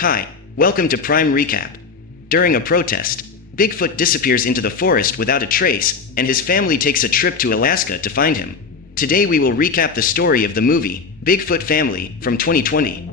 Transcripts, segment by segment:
Hi, welcome to Prime Recap. During a protest, Bigfoot disappears into the forest without a trace, and his family takes a trip to Alaska to find him. Today we will recap the story of the movie, Bigfoot Family, from 2020.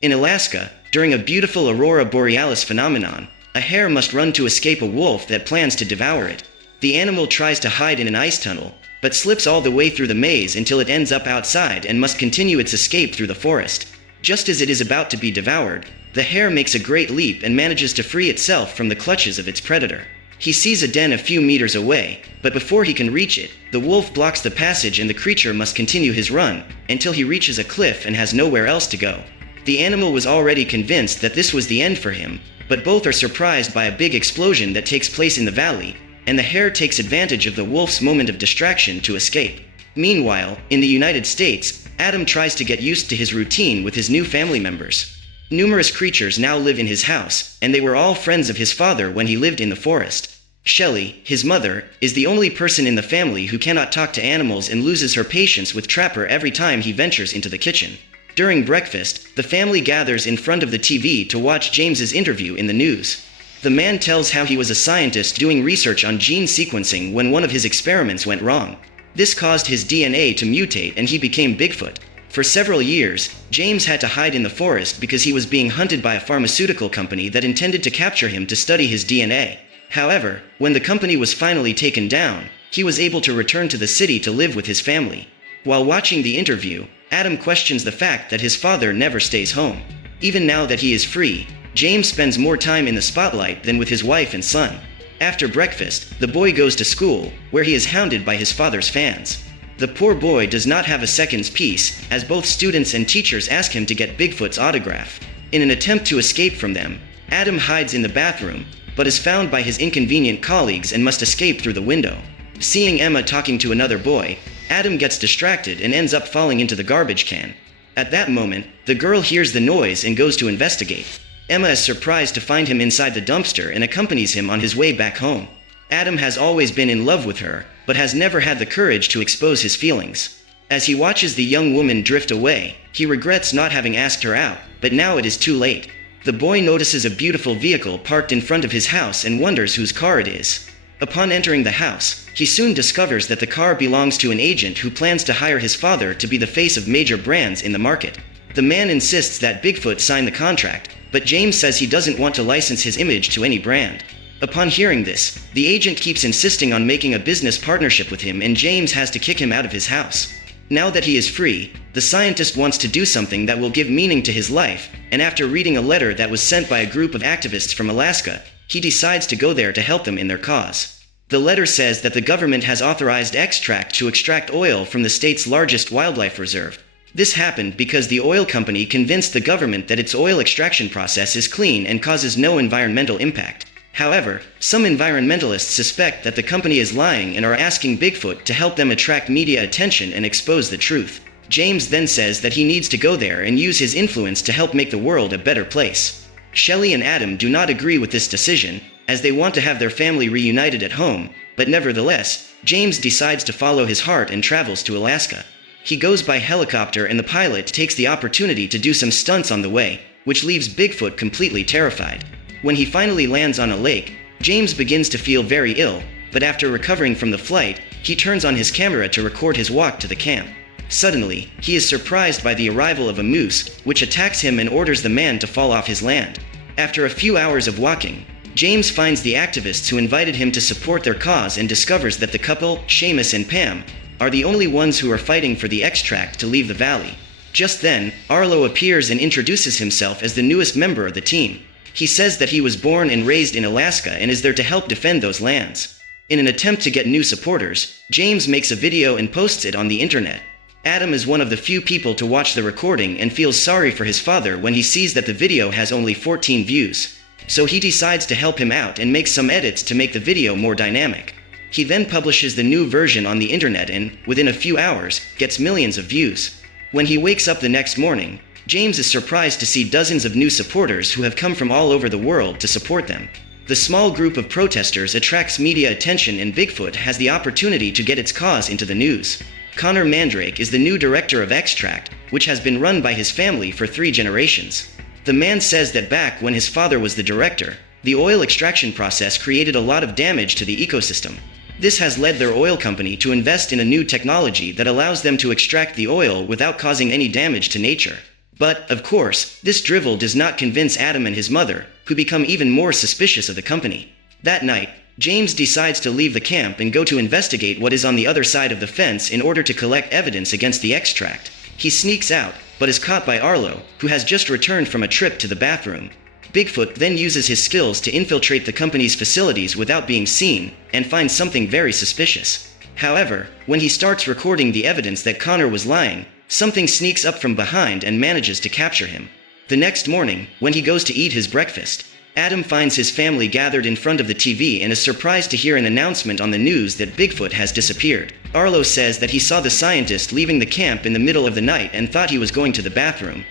In Alaska, during a beautiful aurora borealis phenomenon, a hare must run to escape a wolf that plans to devour it. The animal tries to hide in an ice tunnel, but slips all the way through the maze until it ends up outside and must continue its escape through the forest. Just as it is about to be devoured, the hare makes a great leap and manages to free itself from the clutches of its predator. He sees a den a few meters away, but before he can reach it, the wolf blocks the passage and the creature must continue his run, until he reaches a cliff and has nowhere else to go. The animal was already convinced that this was the end for him, but both are surprised by a big explosion that takes place in the valley, and the hare takes advantage of the wolf's moment of distraction to escape. Meanwhile, in the United States, Adam tries to get used to his routine with his new family members. Numerous creatures now live in his house, and they were all friends of his father when he lived in the forest. Shelley, his mother, is the only person in the family who cannot talk to animals and loses her patience with Trapper every time he ventures into the kitchen. During breakfast, the family gathers in front of the TV to watch James's interview in the news. The man tells how he was a scientist doing research on gene sequencing when one of his experiments went wrong. This caused his DNA to mutate and he became Bigfoot. For several years, James had to hide in the forest because he was being hunted by a pharmaceutical company that intended to capture him to study his DNA. However, when the company was finally taken down, he was able to return to the city to live with his family. While watching the interview, Adam questions the fact that his father never stays home. Even now that he is free, James spends more time in the spotlight than with his wife and son. After breakfast, the boy goes to school, where he is hounded by his father's fans. The poor boy does not have a second's peace, as both students and teachers ask him to get Bigfoot's autograph. In an attempt to escape from them, Adam hides in the bathroom, but is found by his inconvenient colleagues and must escape through the window. Seeing Emma talking to another boy, Adam gets distracted and ends up falling into the garbage can. At that moment, the girl hears the noise and goes to investigate. Emma is surprised to find him inside the dumpster and accompanies him on his way back home. Adam has always been in love with her, but has never had the courage to expose his feelings. As he watches the young woman drift away, he regrets not having asked her out, but now it is too late. The boy notices a beautiful vehicle parked in front of his house and wonders whose car it is. Upon entering the house, he soon discovers that the car belongs to an agent who plans to hire his father to be the face of major brands in the market. The man insists that Bigfoot sign the contract, but James says he doesn't want to license his image to any brand. Upon hearing this, the agent keeps insisting on making a business partnership with him and James has to kick him out of his house. Now that he is free, the scientist wants to do something that will give meaning to his life, and after reading a letter that was sent by a group of activists from Alaska, he decides to go there to help them in their cause. The letter says that the government has authorized Extract to extract oil from the state's largest wildlife reserve. This happened because the oil company convinced the government that its oil extraction process is clean and causes no environmental impact. However, some environmentalists suspect that the company is lying and are asking Bigfoot to help them attract media attention and expose the truth. James then says that he needs to go there and use his influence to help make the world a better place. Shelley and Adam do not agree with this decision, as they want to have their family reunited at home, but nevertheless, James decides to follow his heart and travels to Alaska. He goes by helicopter and the pilot takes the opportunity to do some stunts on the way, which leaves Bigfoot completely terrified. When he finally lands on a lake, James begins to feel very ill, but after recovering from the flight, he turns on his camera to record his walk to the camp. Suddenly, he is surprised by the arrival of a moose, which attacks him and orders the man to fall off his land. After a few hours of walking, James finds the activists who invited him to support their cause and discovers that the couple, Seamus and Pam, are the only ones who are fighting for the extract to leave the valley. Just then, Arlo appears and introduces himself as the newest member of the team. He says that he was born and raised in Alaska and is there to help defend those lands. In an attempt to get new supporters, James makes a video and posts it on the internet. Adam is one of the few people to watch the recording and feels sorry for his father when he sees that the video has only 14 views. So he decides to help him out and makes some edits to make the video more dynamic. He then publishes the new version on the internet and, within a few hours, gets millions of views. When he wakes up the next morning, James is surprised to see dozens of new supporters who have come from all over the world to support them. The small group of protesters attracts media attention and Bigfoot has the opportunity to get its cause into the news. Connor Mandrake is the new director of Extract, which has been run by his family for 3 generations. The man says that back when his father was the director, the oil extraction process created a lot of damage to the ecosystem. This has led their oil company to invest in a new technology that allows them to extract the oil without causing any damage to nature. But, of course, this drivel does not convince Adam and his mother, who become even more suspicious of the company. That night, James decides to leave the camp and go to investigate what is on the other side of the fence in order to collect evidence against the extract. He sneaks out, but is caught by Arlo, who has just returned from a trip to the bathroom. Bigfoot then uses his skills to infiltrate the company's facilities without being seen, and finds something very suspicious. However, when he starts recording the evidence that Connor was lying, something sneaks up from behind and manages to capture him. The next morning, when he goes to eat his breakfast, Adam finds his family gathered in front of the TV and is surprised to hear an announcement on the news that Bigfoot has disappeared. Arlo says that he saw the scientist leaving the camp in the middle of the night and thought he was going to the bathroom.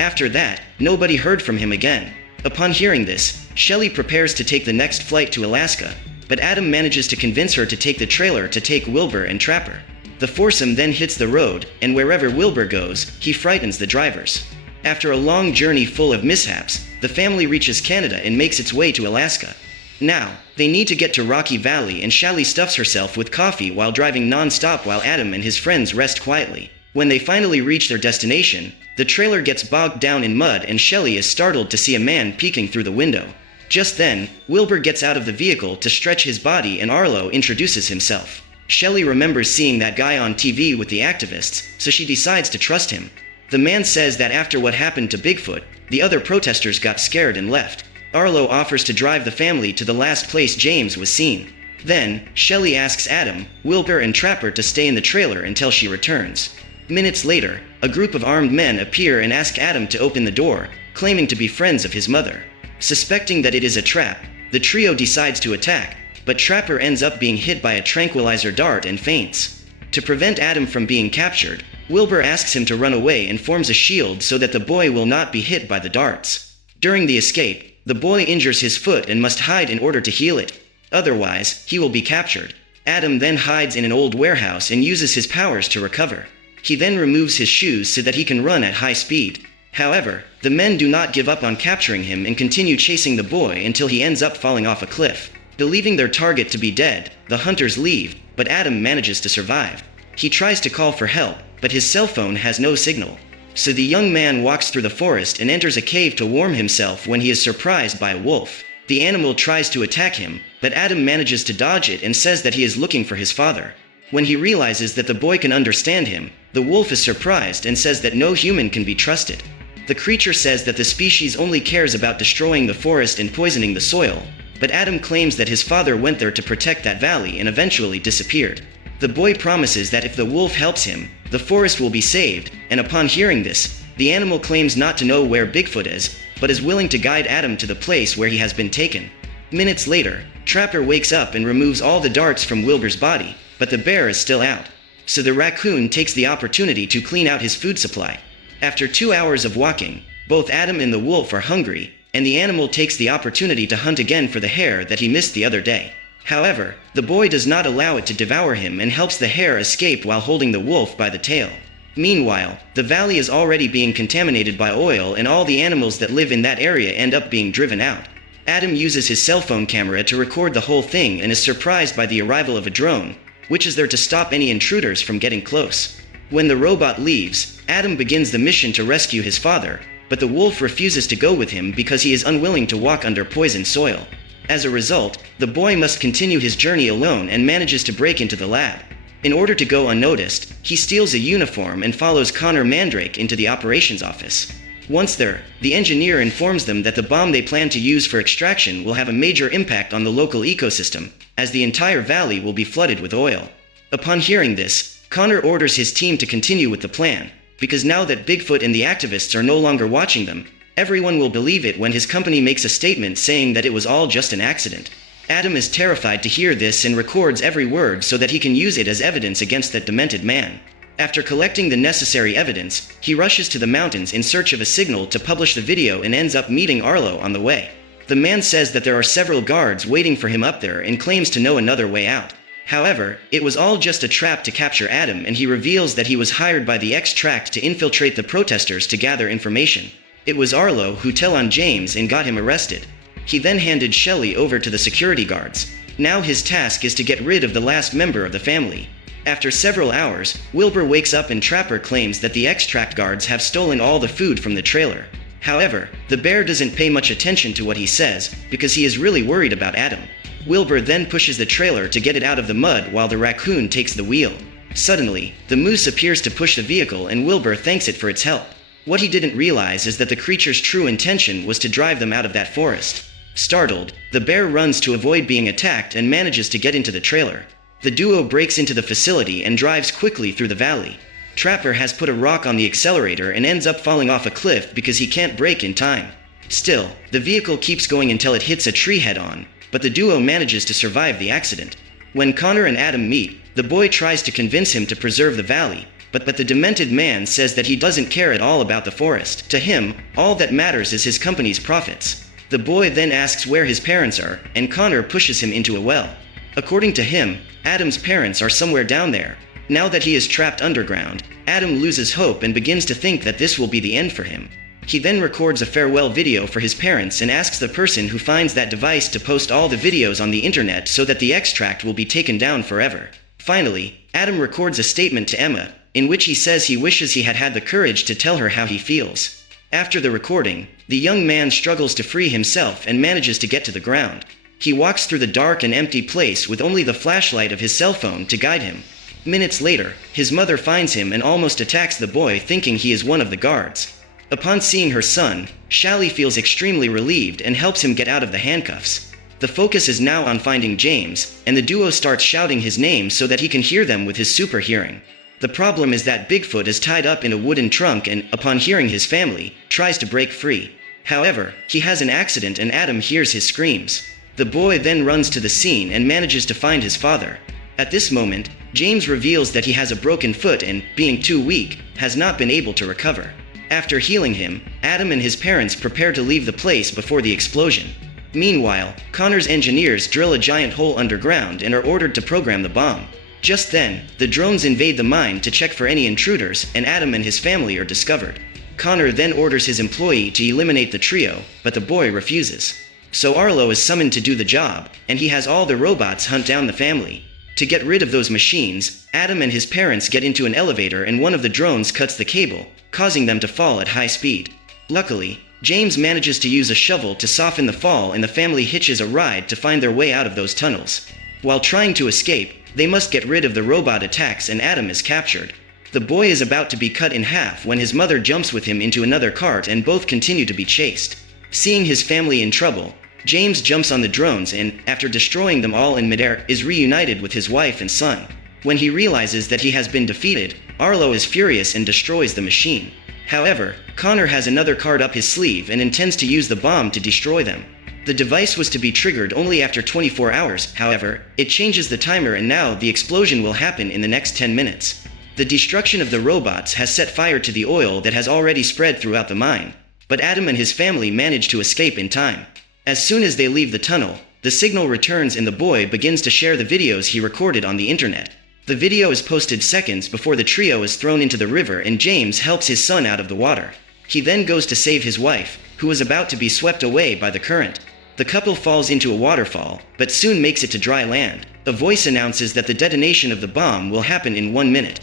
After that, nobody heard from him again. Upon hearing this, Shelley prepares to take the next flight to Alaska, but Adam manages to convince her to take the trailer to take Wilbur and Trapper. The foursome then hits the road, and wherever Wilbur goes, he frightens the drivers. After a long journey full of mishaps, the family reaches Canada and makes its way to Alaska. Now, they need to get to Rocky Valley, and Shelley stuffs herself with coffee while driving non-stop while Adam and his friends rest quietly. When they finally reach their destination, the trailer gets bogged down in mud and Shelley is startled to see a man peeking through the window. Just then, Wilbur gets out of the vehicle to stretch his body and Arlo introduces himself. Shelley remembers seeing that guy on TV with the activists, so she decides to trust him. The man says that after what happened to Bigfoot, the other protesters got scared and left. Arlo offers to drive the family to the last place James was seen. Then, Shelley asks Adam, Wilbur and Trapper to stay in the trailer until she returns. Minutes later, a group of armed men appear and ask Adam to open the door, claiming to be friends of his mother. Suspecting that it is a trap, the trio decides to attack, but Trapper ends up being hit by a tranquilizer dart and faints. To prevent Adam from being captured, Wilbur asks him to run away and forms a shield so that the boy will not be hit by the darts. During the escape, the boy injures his foot and must hide in order to heal it. Otherwise, he will be captured. Adam then hides in an old warehouse and uses his powers to recover. He then removes his shoes so that he can run at high speed. However, the men do not give up on capturing him and continue chasing the boy until he ends up falling off a cliff. Believing their target to be dead, the hunters leave, but Adam manages to survive. He tries to call for help, but his cell phone has no signal. So the young man walks through the forest and enters a cave to warm himself when he is surprised by a wolf. The animal tries to attack him, but Adam manages to dodge it and says that he is looking for his father. When he realizes that the boy can understand him, the wolf is surprised and says that no human can be trusted. The creature says that the species only cares about destroying the forest and poisoning the soil, but Adam claims that his father went there to protect that valley and eventually disappeared. The boy promises that if the wolf helps him, the forest will be saved, and upon hearing this, the animal claims not to know where Bigfoot is, but is willing to guide Adam to the place where he has been taken. Minutes later, Trapper wakes up and removes all the darts from Wilbur's body, but the bear is still out. So the raccoon takes the opportunity to clean out his food supply. After 2 hours of walking, both Adam and the wolf are hungry, and the animal takes the opportunity to hunt again for the hare that he missed the other day. However, the boy does not allow it to devour him and helps the hare escape while holding the wolf by the tail. Meanwhile, the valley is already being contaminated by oil and all the animals that live in that area end up being driven out. Adam uses his cell phone camera to record the whole thing and is surprised by the arrival of a drone, which is there to stop any intruders from getting close. When the robot leaves, Adam begins the mission to rescue his father, but the wolf refuses to go with him because he is unwilling to walk under poisoned soil. As a result, the boy must continue his journey alone and manages to break into the lab. In order to go unnoticed, he steals a uniform and follows Connor Mandrake into the operations office. Once there, the engineer informs them that the bomb they plan to use for extraction will have a major impact on the local ecosystem, as the entire valley will be flooded with oil. Upon hearing this, Connor orders his team to continue with the plan, because now that Bigfoot and the activists are no longer watching them, everyone will believe it when his company makes a statement saying that it was all just an accident. Adam is terrified to hear this and records every word so that he can use it as evidence against that demented man. After collecting the necessary evidence, he rushes to the mountains in search of a signal to publish the video and ends up meeting Arlo on the way. The man says that there are several guards waiting for him up there and claims to know another way out. However, it was all just a trap to capture Adam, and he reveals that he was hired by the X-Tract to infiltrate the protesters to gather information. It was Arlo who tell on James and got him arrested. He then handed Shelley over to the security guards. Now his task is to get rid of the last member of the family. After several hours, Wilbur wakes up and Trapper claims that the extract guards have stolen all the food from the trailer. However, the bear doesn't pay much attention to what he says, because he is really worried about Adam. Wilbur then pushes the trailer to get it out of the mud while the raccoon takes the wheel. Suddenly, the moose appears to push the vehicle and Wilbur thanks it for its help. What he didn't realize is that the creature's true intention was to drive them out of that forest. Startled, the bear runs to avoid being attacked and manages to get into the trailer. The duo breaks into the facility and drives quickly through the valley. Trapper has put a rock on the accelerator and ends up falling off a cliff because he can't brake in time. Still, the vehicle keeps going until it hits a tree head-on, but the duo manages to survive the accident. When Connor and Adam meet, the boy tries to convince him to preserve the valley, but the demented man says that he doesn't care at all about the forest. To him, all that matters is his company's profits. The boy then asks where his parents are, and Connor pushes him into a well. According to him, Adam's parents are somewhere down there. Now that he is trapped underground, Adam loses hope and begins to think that this will be the end for him. He then records a farewell video for his parents and asks the person who finds that device to post all the videos on the internet so that the extract will be taken down forever. Finally, Adam records a statement to Emma, in which he says he wishes he had had the courage to tell her how he feels. After the recording, the young man struggles to free himself and manages to get to the ground. He walks through the dark and empty place with only the flashlight of his cell phone to guide him. Minutes later, his mother finds him and almost attacks the boy thinking he is one of the guards. Upon seeing her son, Shelley feels extremely relieved and helps him get out of the handcuffs. The focus is now on finding James, and the duo starts shouting his name so that he can hear them with his super hearing. The problem is that Bigfoot is tied up in a wooden trunk and, upon hearing his family, tries to break free. However, he has an accident and Adam hears his screams. The boy then runs to the scene and manages to find his father. At this moment, James reveals that he has a broken foot and, being too weak, has not been able to recover. After healing him, Adam and his parents prepare to leave the place before the explosion. Meanwhile, Connor's engineers drill a giant hole underground and are ordered to program the bomb. Just then, the drones invade the mine to check for any intruders, and Adam and his family are discovered. Connor then orders his employee to eliminate the trio, but the boy refuses. So Arlo is summoned to do the job, and he has all the robots hunt down the family. To get rid of those machines, Adam and his parents get into an elevator and one of the drones cuts the cable, causing them to fall at high speed. Luckily, James manages to use a shovel to soften the fall and the family hitches a ride to find their way out of those tunnels. While trying to escape, they must get rid of the robot attacks and Adam is captured. The boy is about to be cut in half when his mother jumps with him into another cart and both continue to be chased. Seeing his family in trouble, James jumps on the drones and, after destroying them all in midair, is reunited with his wife and son. When he realizes that he has been defeated, Arlo is furious and destroys the machine. However, Connor has another card up his sleeve and intends to use the bomb to destroy them. The device was to be triggered only after 24 hours, however, it changes the timer and now the explosion will happen in the next 10 minutes. The destruction of the robots has set fire to the oil that has already spread throughout the mine, but Adam and his family manage to escape in time. As soon as they leave the tunnel, the signal returns and the boy begins to share the videos he recorded on the internet. The video is posted seconds before the trio is thrown into the river and James helps his son out of the water. He then goes to save his wife, who is about to be swept away by the current. The couple falls into a waterfall, but soon makes it to dry land. A voice announces that the detonation of the bomb will happen in 1 minute.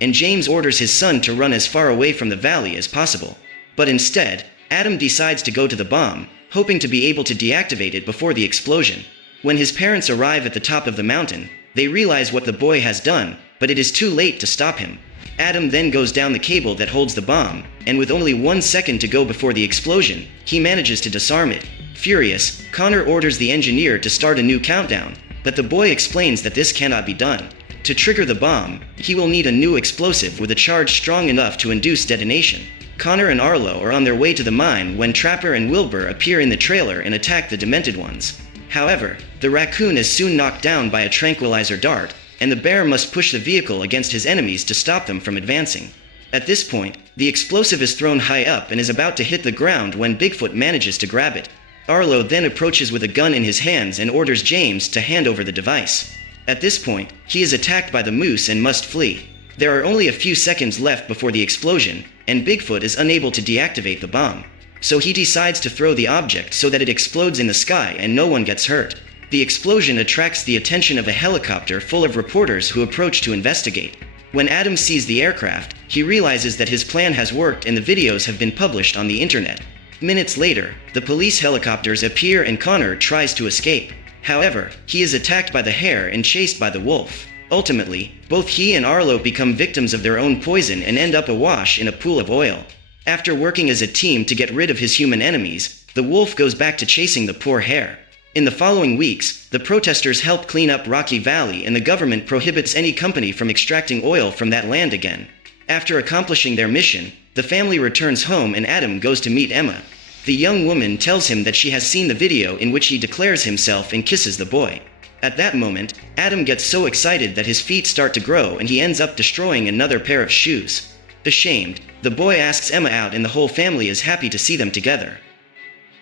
And James orders his son to run as far away from the valley as possible. But instead, Adam decides to go to the bomb, hoping to be able to deactivate it before the explosion. When his parents arrive at the top of the mountain, they realize what the boy has done, but it is too late to stop him. Adam then goes down the cable that holds the bomb, and with only 1 second to go before the explosion, he manages to disarm it. Furious, Connor orders the engineer to start a new countdown, but the boy explains that this cannot be done. To trigger the bomb, he will need a new explosive with a charge strong enough to induce detonation. Connor and Arlo are on their way to the mine when Trapper and Wilbur appear in the trailer and attack the demented ones. However, the raccoon is soon knocked down by a tranquilizer dart, and the bear must push the vehicle against his enemies to stop them from advancing. At this point, the explosive is thrown high up and is about to hit the ground when Bigfoot manages to grab it. Arlo then approaches with a gun in his hands and orders James to hand over the device. At this point, he is attacked by the moose and must flee. There are only a few seconds left before the explosion, and Bigfoot is unable to deactivate the bomb. so he decides to throw the object so that it explodes in the sky and no one gets hurt. The explosion attracts the attention of a helicopter full of reporters who approach to investigate. When Adam sees the aircraft, he realizes that his plan has worked and the videos have been published on the internet. Minutes later, the police helicopters appear and Connor tries to escape. However, he is attacked by the hare and chased by the wolf. Ultimately, both he and Arlo become victims of their own poison and end up awash in a pool of oil. After working as a team to get rid of his human enemies, the wolf goes back to chasing the poor hare. In the following weeks, the protesters help clean up Rocky Valley and the government prohibits any company from extracting oil from that land again. After accomplishing their mission, the family returns home and Adam goes to meet Emma. The young woman tells him that she has seen the video in which he declares himself and kisses the boy. At that moment, Adam gets so excited that his feet start to grow and he ends up destroying another pair of shoes. Ashamed, the boy asks Emma out and the whole family is happy to see them together.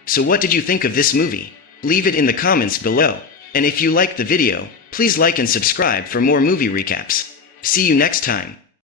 So what did you think of this movie? Leave it in the comments below. And if you liked the video, please like and subscribe for more movie recaps. See you next time.